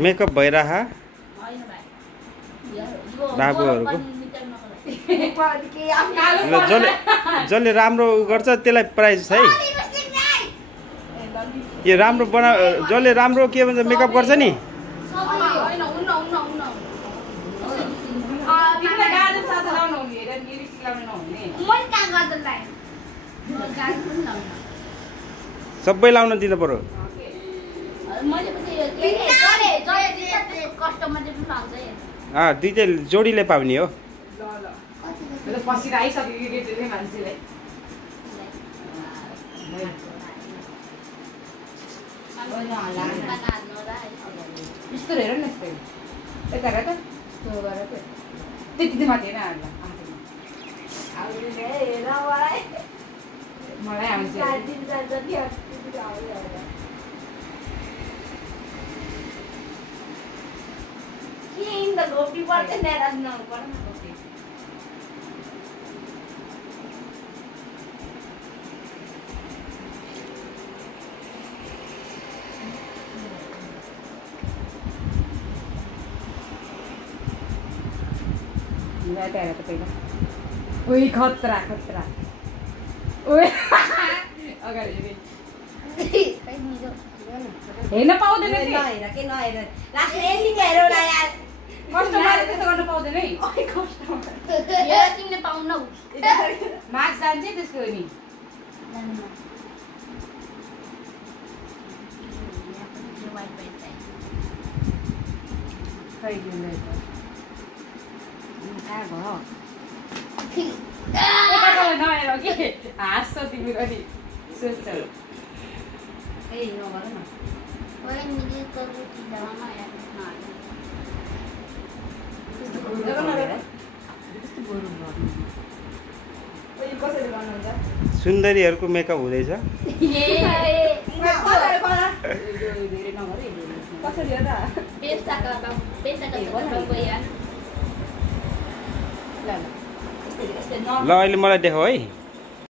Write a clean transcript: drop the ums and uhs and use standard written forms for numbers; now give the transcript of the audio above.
Makeup भइरह बाबुहरुको जसले राम्रो गर्छ त्यसलाई प्राइज है। यो राम्रो बना जसले राम्रो के भन्छ मेकअप गर्छ नि सबै लाउन दिनु पर्यो। दुईटै जोडीले पाउने हो। खतरा खतरा हेर्न पाउँदैन मार्क्स जान्छ त्यसको नि हाँस्छ तिमी पनि सोध्छौ सुन्दरीहरुको मेकअप हुँदैछ। ल अहिले मलाई देखाऊ है।